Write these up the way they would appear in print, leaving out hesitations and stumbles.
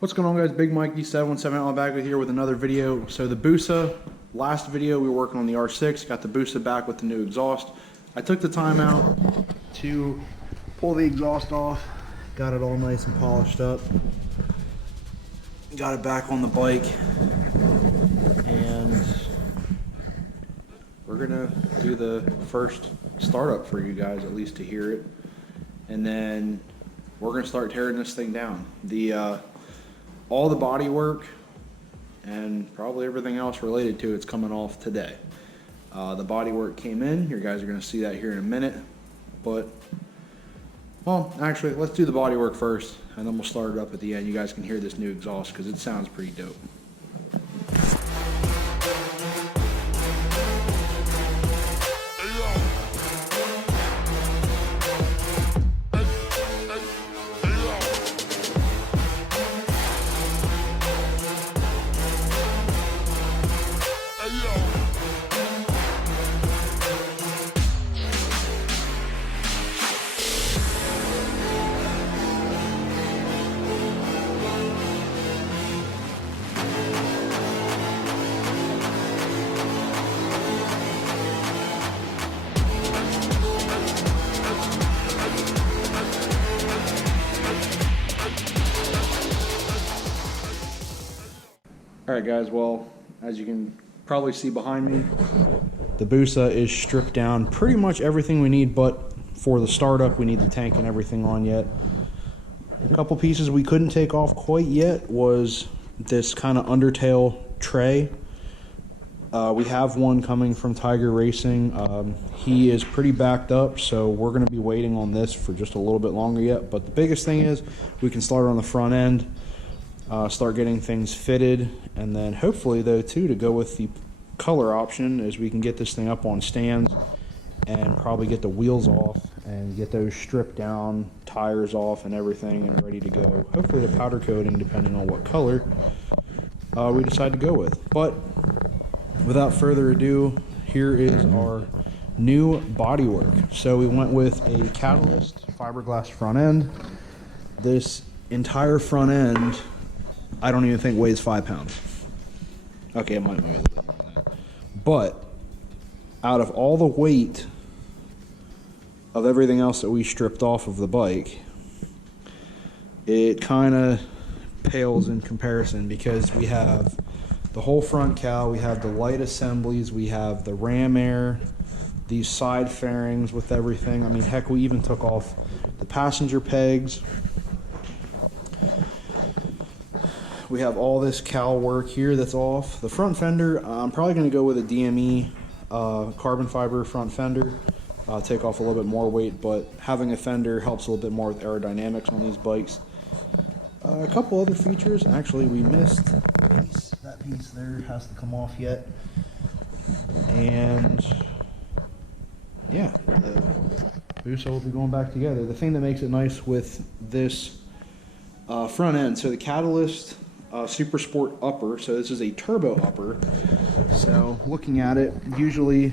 What's going on, guys? Big Mikey 717 Outlaw back with here with another video. So the Busa, last video we were working on the R6, got the Busa back with the new exhaust. I took the time out to pull the exhaust off, got it all nice and polished up, got it back on the bike, and we're gonna do the first startup for you guys, at least to hear it, and then we're gonna start tearing this thing down. All the body work and probably everything else related to it's coming off today. The body work came in. You guys are going to see that here in a minute. But, well, actually, let's do the body work first, and then we'll start it up at the end. You guys can hear this new exhaust because it sounds pretty dope. Alright guys, well, as you can probably see behind me, the Busa is stripped down pretty much everything we need, but for the startup we need the tank and everything on yet. A couple pieces we couldn't take off quite yet was this kind of undertail tray. We have one coming from Tiger Racing. He is pretty backed up, so we're going to be waiting on this for just a little bit longer yet, but the biggest thing is we can start on the front end. Start getting things fitted, and then hopefully though too, to go with the color option, is we can get this thing up on stands and probably get the wheels off and get those stripped down, tires off and everything, and ready to go. Hopefully the powder coating, depending on what color we decide to go with. But without further ado, here is our new bodywork. So we went with a Catalyst fiberglass front end. This entire front end, I don't even think weighs 5 pounds. Okay, it might weigh a little bit more than that. But out of all the weight of everything else that we stripped off of the bike, it kind of pales in comparison, because we have the whole front cowl, we have the light assemblies, we have the ram air, these side fairings with everything. I mean, heck, we even took off the passenger pegs. We have all this cowl work here that's off. The front fender, I'm probably going to go with a DME carbon fiber front fender. Take off a little bit more weight, but having a fender helps a little bit more with aerodynamics on these bikes. A couple other features. Actually, we missed a piece. That piece there has to come off yet. And yeah, the Busa will be going back together. The thing that makes it nice with this front end, so the Catalyst Super Sport upper, so this is a turbo upper. So looking at it, usually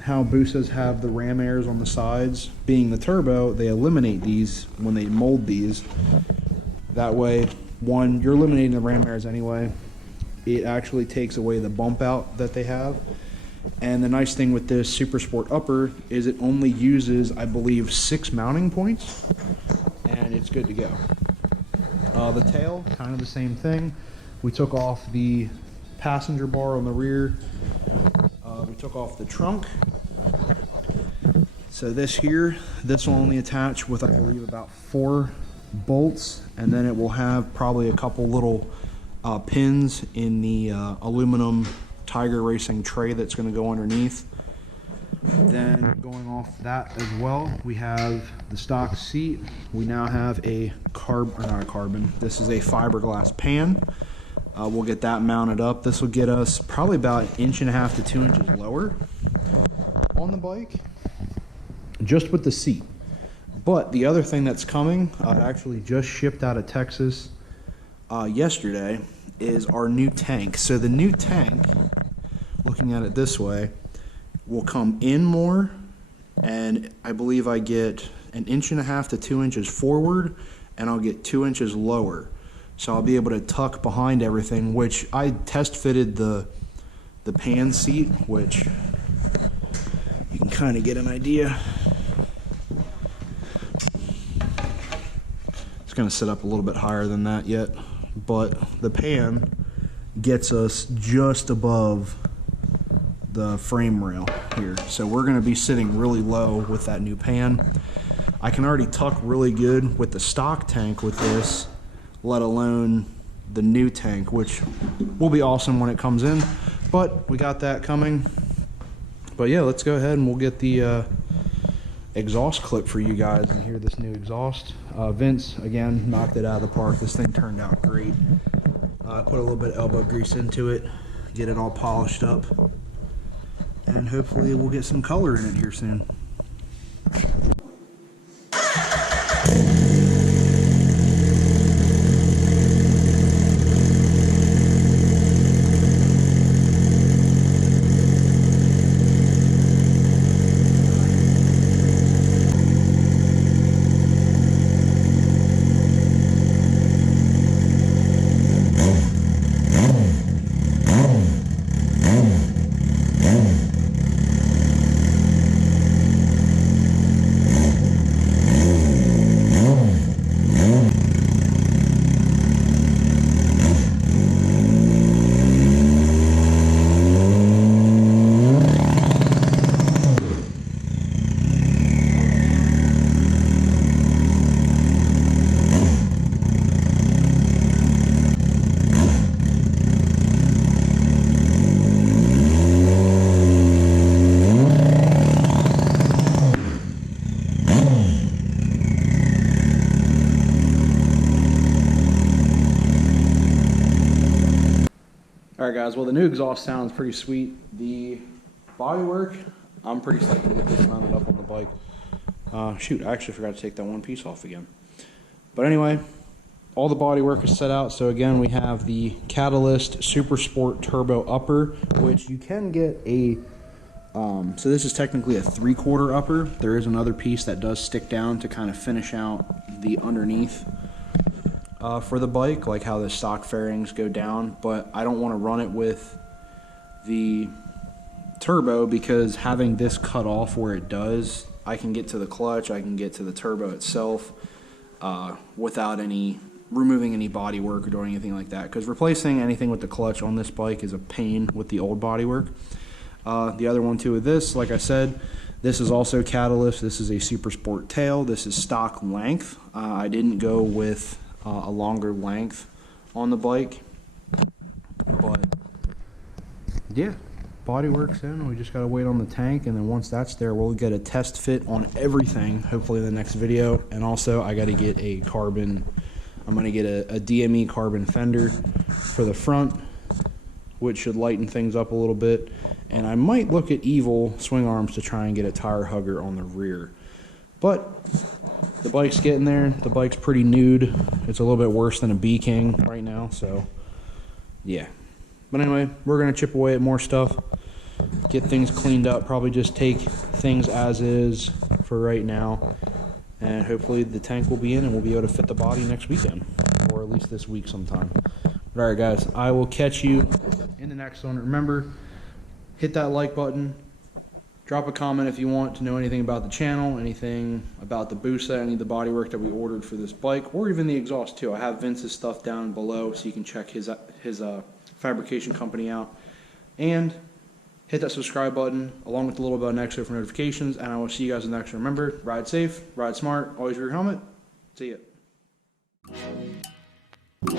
how Busas have the ram airs on the sides, being the turbo, they eliminate these when they mold these. That way, one, you're eliminating the ram airs anyway. It actually takes away the bump out that they have. And the nice thing with this Super Sport upper is it only uses, I believe, 6 mounting points, and it's good to go. The tail, kind of the same thing. We took off the passenger bar on the rear. We took off the trunk. So this here, this will only attach with, I believe, about 4 bolts, and then it will have probably a couple little pins in the aluminum Tiger Racing tray that's going to go underneath. Then going off that as well, we have the stock seat. We now have a this is a fiberglass pan. We'll get that mounted up. This will get us probably about 1.5 to 2 inches lower on the bike, just with the seat. But the other thing that's coming, it actually just shipped out of Texas yesterday, is our new tank. So the new tank, looking at it this way, will come in more, and I believe I get 1.5 to 2 inches forward, and I'll get 2 inches lower. So I'll be able to tuck behind everything, which I test fitted the pan seat, which you can kind of get an idea. It's going to sit up a little bit higher than that yet, but the pan gets us just above the frame rail here. So we're going to be sitting really low with that new pan. I can already tuck really good with the stock tank with this, let alone the new tank, which will be awesome when it comes in. But we got that coming. But yeah, let's go ahead and we'll get the exhaust clip for you guys and hear this new exhaust. Vince, again, knocked it out of the park. This thing turned out great. Put a little bit of elbow grease into it, get it all polished up, and hopefully we'll get some color in it here soon. Alright guys, well the new exhaust sounds pretty sweet. The bodywork, I'm pretty psyched to get this mounted up on the bike. Shoot, I actually forgot to take that one piece off again. But anyway, all the bodywork is set out. So again, we have the Catalyst Super Sport Turbo Upper, which you can get a, so this is technically a 3/4 upper. There is another piece that does stick down to kind of finish out the underneath. For the bike, like how the stock fairings go down, but I don't want to run it with the turbo because having this cut off where it does, I can get to the clutch, I can get to the turbo itself without removing any body work or doing anything like that, because replacing anything with the clutch on this bike is a pain with the old body work. The other one too with this, like I said, this is also Catalyst. This is a Super Sport tail. This is stock length. I didn't go with a longer length on the bike, but yeah, bodywork's in. We just gotta wait on the tank, and then once that's there, we'll get a test fit on everything, hopefully in the next video. And also I gotta get a carbon, I'm gonna get a DME carbon fender for the front, which should lighten things up a little bit, and I might look at Evil SwingArms to try and get a tire hugger on the rear. But the bike's getting there. The bike's pretty nude. It's a little bit worse than a B-King right now, so yeah. But anyway, we're going to chip away at more stuff, get things cleaned up, probably just take things as is for right now, and hopefully the tank will be in and we'll be able to fit the body next weekend, or at least this week sometime. But alright guys, I will catch you in the next one. Remember, hit that like button. Drop a comment if you want to know anything about the channel, anything about the Busa, any of the bodywork that we ordered for this bike, or even the exhaust too. I have Vince's stuff down below so you can check his fabrication company out. And hit that subscribe button along with the little bell next to it for notifications, and I will see you guys in the next one. Remember, ride safe, ride smart, always wear your helmet. See ya.